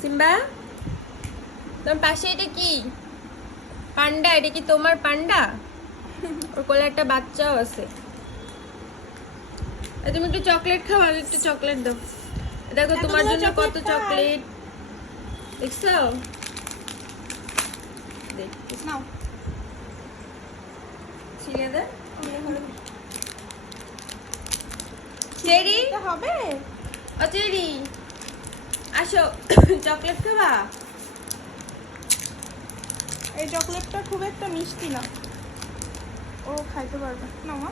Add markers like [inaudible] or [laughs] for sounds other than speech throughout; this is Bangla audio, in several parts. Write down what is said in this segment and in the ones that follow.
সিম্বা? তোমার পাশে এটা কি? পান্ডা এটা কি তোমার পান্ডা? ওর কোলে একটা বাচ্চাও আছে। তুমি একটু চকলেট খাও আমি একটু চকলেট দাও। দেখো তোমার জন্য কত চকলেট দেখছ? চেরি? হবে? ও চেরি। আসো [coughs] চকলেট খাবা? এই চকলেটটা খুব একটা মিষ্টি না। ও খাইতে পারবে। না মা।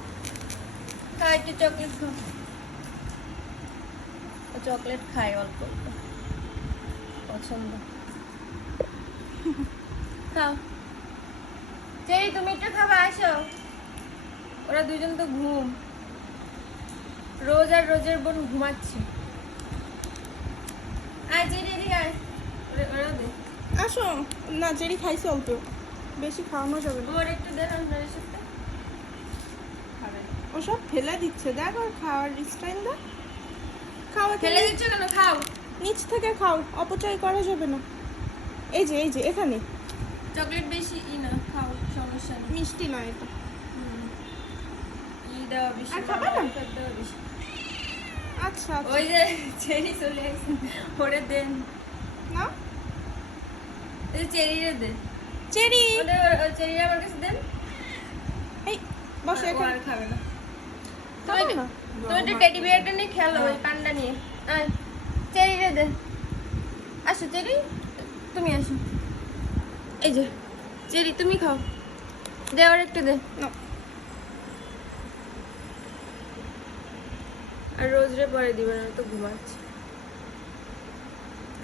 খা একটু চকলেট খাও। চকলেট খায় অল্প অল্প। পছন্দ। [laughs] খাও। চেরি তুমি একটু খাবা আসো। ওরা দুজন তো ঘুম। রোজ আর রোজের বোন ঘুমাচ্ছে আয় চেরি এদিকে আয় ওরে- ওরাও দে আসো। না জেরি খাইছে অল্প। বেশি খাওয়ানো যাবে না। একটু দেন আপনার সাথে খাবে। না। ওসব ফেলে দিচ্ছে। দেখ আর খাওয়ার স্টাইল দেখ। খাওয়া ফেলে দিচ্ছ কেন? খাও। নিচ থেকে খাও। অপচয় করা যাবে না। এই যে এই যে এখানে। চকলেট বেশি ই না খাও সমস্যা নেই। মিষ্টি নয় এটা। ই দেওয়া বেশি আর খাবে না? দেওয়া বেশি। আচ্ছা আচ্ছা। ওই যে চেরি চলে আসছে ওরে দেন। এই চেরিরে দেন চেরি চেরিরে আমার কাছে দেন। এই বসে এখানে। আর খাবে না? তুমি একটু টেডি বিয়ারটা নিয়ে খেলো ওই পান্ডা নিয়ে। আয় চেরিরে দেন আসো চেরি তুমি আসো। এই যে চেরি তুমি খাও। দে ওর একটু দে। না। আর রোজ রে পরে দিবে না তো ঘুমাচ্ছে।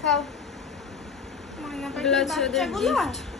খাও। Wylać jeden gift. Tak?